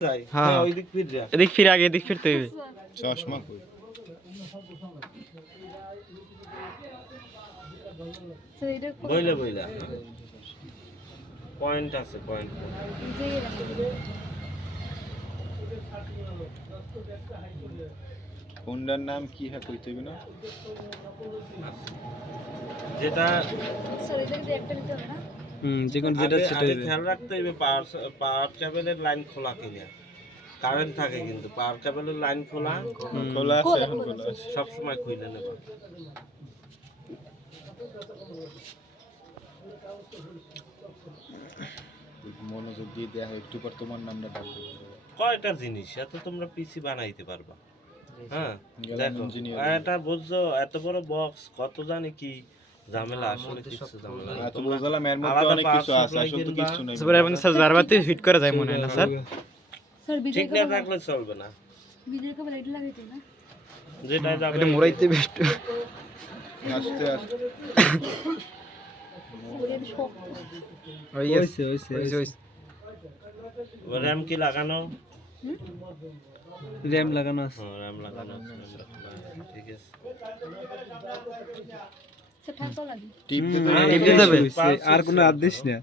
হ্যাঁ ওই দিক ফির যা এদিক ফির আগে এদিক ফিরতে হবে চশমা কই বইলা বইলা পয়েন্ট আছে পয়েন্ট কোনটার নাম কি হ্যাঁ কইতে হবে না যেটা যে কোন যেটা সেটা খেয়াল রাখতে হবে পাওয়ার কেবলের লাইন খোলা কিনা কারেন্ট থাকে কিন্তু পাওয়ার কেবলের লাইন খোলা খোলা আছে এখন খোলা আছে সব সময় খুলে নেব মনোযোগ দিয়ে দেয়া হয় একটু পর তোমার নামটা ডাকবে কয়টা জিনিস এত তোমরা পিসি বানাইতে পারবা হ্যাঁ দেখো এটা বুঝছো এত বড় বক্স কত জানি কি ঝামেলা আসলে কিছু ঝামেলা না তোমরা বললাম এর মধ্যে অনেক কিছু আছে আসলে তো কিছু নাই স্যার এখন স্যার জারবাতে ফিট করা যায় মনে হয় না স্যার ঠিক না থাকলে চলবে না ভিডিও কেবল এটা লাগাইতে না যেটা যাবে এটা মোড়াইতে বেস্ট আস্তে আস্তে হইছে র‍্যাম কি লাগানো র‍্যাম লাগানো আছে হ্যাঁ র‍্যাম লাগানো আছে ঠিক আছে সেটা তো লাগে টিপতে এমনি যাবে আর কোনো আদেশ না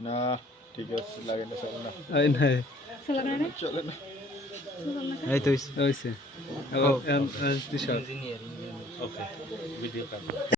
না ঠিক আছে লাগে না চলে না আই নাই লাগা না চলে না এই তো হইছে আবার দিশা ওকে ভিডিও কাট